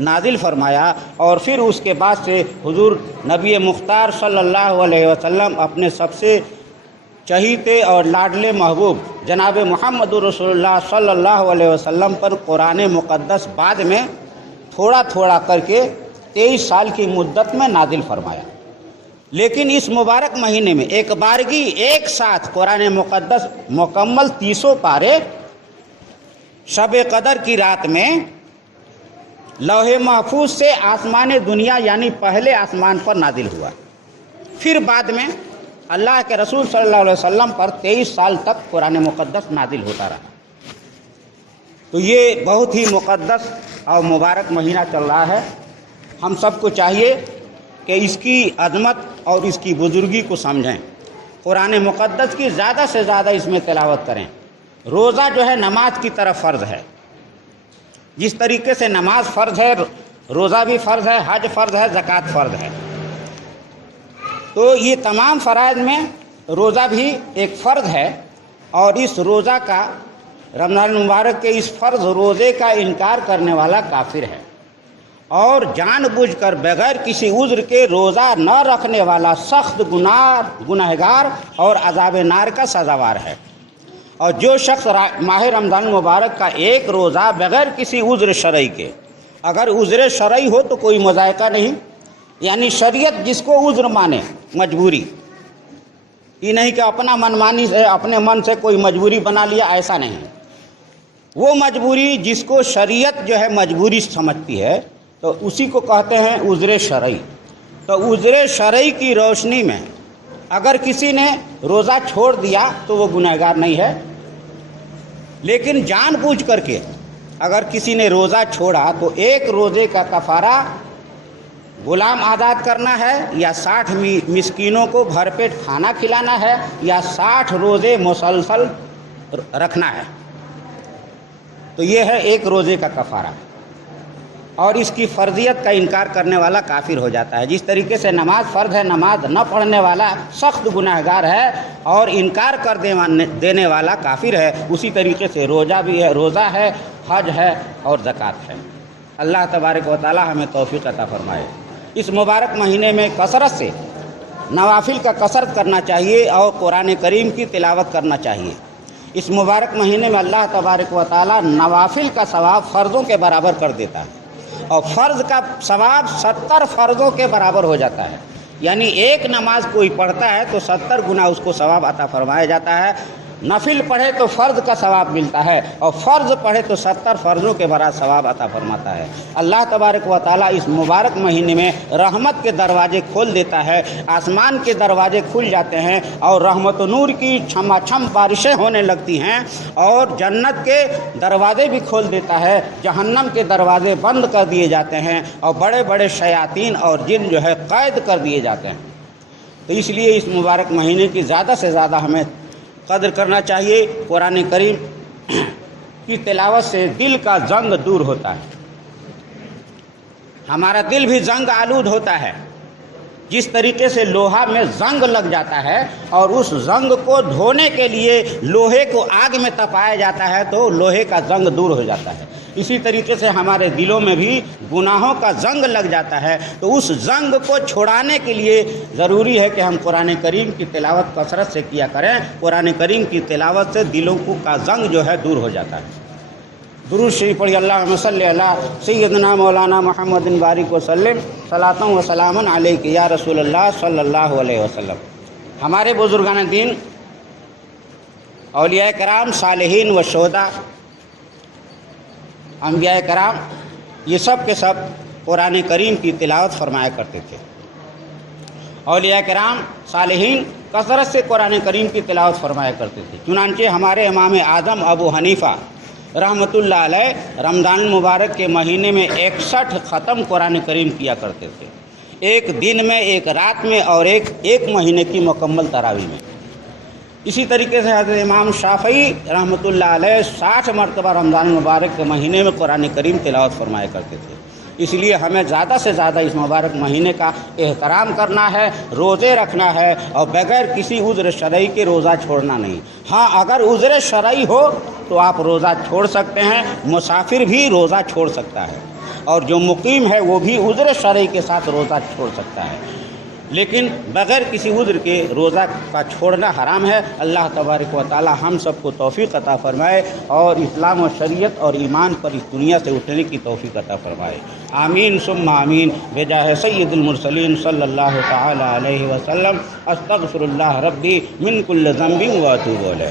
نازل فرمایا، اور پھر اس کے بعد سے حضور نبی مختار صلی اللہ علیہ وسلم اپنے سب سے چہیتے اور لاڈلے محبوب جناب محمد رسول اللہ صلی اللہ علیہ وسلم پر قرآن مقدس بعد میں تھوڑا تھوڑا کر کے 23 سال کی مدت میں نازل فرمایا۔ لیکن اس مبارک مہینے میں ایک بارگی ایک ساتھ قرآن مقدس مکمل 30 پارے شب قدر کی رات میں لوح محفوظ سے آسمان دنیا یعنی پہلے آسمان پر نازل ہوا۔ پھر بعد میں اللہ کے رسول صلی اللہ علیہ وسلم پر 23 سال تک قرآن مقدس نازل ہوتا رہا۔ تو یہ بہت ہی مقدس اور مبارک مہینہ چل رہا ہے۔ ہم سب کو چاہیے کہ اس کی عظمت اور اس کی بزرگی کو سمجھیں، قرآن مقدس کی زیادہ سے زیادہ اس میں تلاوت کریں۔ روزہ جو ہے نماز کی طرف فرض ہے، جس طریقے سے نماز فرض ہے روزہ بھی فرض ہے، حج فرض ہے، زکوٰۃ فرض ہے۔ تو یہ تمام فرائض میں روزہ بھی ایک فرض ہے، اور اس روزہ کا رمضان المبارک کے اس فرض روزے کا انکار کرنے والا کافر ہے، اور جان بوجھ کر بغیر کسی عذر کے روزہ نہ رکھنے والا سخت گنہگار اور عذاب نار کا سزاوار ہے۔ اور جو شخص ماہ رمضان المبارک کا ایک روزہ بغیر کسی عذر شرعی کے، اگر عذر شرعی ہو تو کوئی مذائقہ نہیں، یعنی شریعت جس کو عذر مانے، مجبوری، یہ نہیں کہ اپنا من مانی سے اپنے من سے کوئی مجبوری بنا لیا، ایسا نہیں۔ وہ مجبوری جس کو شریعت جو ہے مجبوری سمجھتی ہے تو اسی کو کہتے ہیں عذر شرعی۔ تو عذر شرعی کی روشنی میں اگر کسی نے روزہ چھوڑ دیا تو وہ گنہگار نہیں ہے، لیکن جان بوجھ کر کے اگر کسی نے روزہ چھوڑا تو ایک روزے کا کفارہ غلام آزاد کرنا ہے، یا 60 مسکینوں کو بھر پیٹ کھانا کھلانا ہے، یا 60 روزے مسلسل رکھنا ہے۔ تو یہ ہے ایک روزے کا کفارہ، اور اس کی فرضیت کا انکار کرنے والا کافر ہو جاتا ہے۔ جس طریقے سے نماز فرض ہے، نماز نہ پڑھنے والا سخت گنہگار ہے اور انکار کر دینے والا کافر ہے، اسی طریقے سے روزہ بھی ہے، روزہ ہے، حج ہے اور زکوٰۃ ہے۔ اللہ تبارک و تعالی ہمیں توفیق عطا فرمائے۔ اس مبارک مہینے میں کثرت سے نوافل کا کثرت کرنا چاہیے اور قرآن کریم کی تلاوت کرنا چاہیے۔ اس مبارک مہینے میں اللہ تبارک و تعالی نوافل کا ثواب فرضوں کے برابر کر دیتا ہے، اور فرض کا ثواب 70 فرضوں کے برابر ہو جاتا ہے۔ یعنی ایک نماز کوئی پڑھتا ہے تو 70 گنا اس کو ثواب عطا فرمایا جاتا ہے۔ نفل پڑھے تو فرض کا ثواب ملتا ہے، اور فرض پڑھے تو 70 فرضوں کے برابر ثواب عطا فرماتا ہے۔ اللہ تبارک و تعالیٰ اس مبارک مہینے میں رحمت کے دروازے کھول دیتا ہے، آسمان کے دروازے کھل جاتے ہیں، اور رحمت و نور کی چھما چھم بارشیں ہونے لگتی ہیں، اور جنت کے دروازے بھی کھول دیتا ہے، جہنم کے دروازے بند کر دیے جاتے ہیں، اور بڑے بڑے شیاطین اور جن جو ہے قید کر دیے جاتے ہیں۔ تو اس لیے اس مبارک مہینے کی زیادہ سے زیادہ ہمیں قدر کرنا چاہیے۔ قرآن کریم کی تلاوت سے دل کا زنگ دور ہوتا ہے، ہمارا دل بھی زنگ آلود ہوتا ہے۔ جس طریقے سے لوہا میں زنگ لگ جاتا ہے اور اس زنگ کو دھونے کے لیے لوہے کو آگ میں تپایا جاتا ہے تو لوہے کا زنگ دور ہو جاتا ہے، اسی طریقے سے ہمارے دلوں میں بھی گناہوں کا زنگ لگ جاتا ہے۔ تو اس زنگ کو چھڑانے کے لیے ضروری ہے کہ ہم قرآن کریم کی تلاوت کثرت سے کیا کریں۔ قرآن کریم کی تلاوت سے دلوں کا زنگ جو ہے دور ہو جاتا ہے۔ درود شریف پڑھی، اللہم صلی علی سیدنا مولانا محمد بارک وسلم، صلاۃ و سلام علیک یا رسول اللہ صلی اللہ علیہ وسلم۔ ہمارے بزرگان دین، اولیاء کرام، صالحین و شہداء، انبیاء کرام، یہ سب کے سب قرآن کریم کی تلاوت فرمایا کرتے تھے۔ اولیاء کرام، صالحین کثرت سے قرآن کریم کی تلاوت فرمایا کرتے تھے۔ چنانچہ ہمارے امام اعظم ابو حنیفہ رحمۃ اللہ علیہ رمضان المبارک کے مہینے میں 61 ختم قرآن کریم کیا کرتے تھے، ایک دن میں، ایک رات میں، اور ایک مہینے کی مکمل تراویح میں۔ اسی طریقے سے حضرت امام شافعی رحمۃ اللہ علیہ 60 مرتبہ رمضان المبارک کے مہینے میں قرآن کریم تلاوت فرمایا کرتے تھے۔ اس لیے ہمیں زیادہ سے زیادہ اس مبارک مہینے کا احترام کرنا ہے، روزے رکھنا ہے، اور بغیر کسی عذر شرعی کے روزہ چھوڑنا نہیں۔ ہاں، اگر عذر شرعی ہو تو آپ روزہ چھوڑ سکتے ہیں، مسافر بھی روزہ چھوڑ سکتا ہے۔ اور جو مقیم ہے وہ بھی عذر شرعی کے ساتھ روزہ چھوڑ سکتا ہے، لیکن بغیر کسی عذر کے روزہ کا چھوڑنا حرام ہے۔ اللہ تبارک و تعالی ہم سب کو توفیق عطا فرمائے اور اسلام و شریعت اور ایمان پر اس دنیا سے اٹھنے کی توفیق عطا فرمائے، آمین ثم آمین بجاہ سید المرسلین صلی اللہ تعالی علیہ وسلم۔ استغفر اللہ ربی من کل ذنب واتوب الیہ۔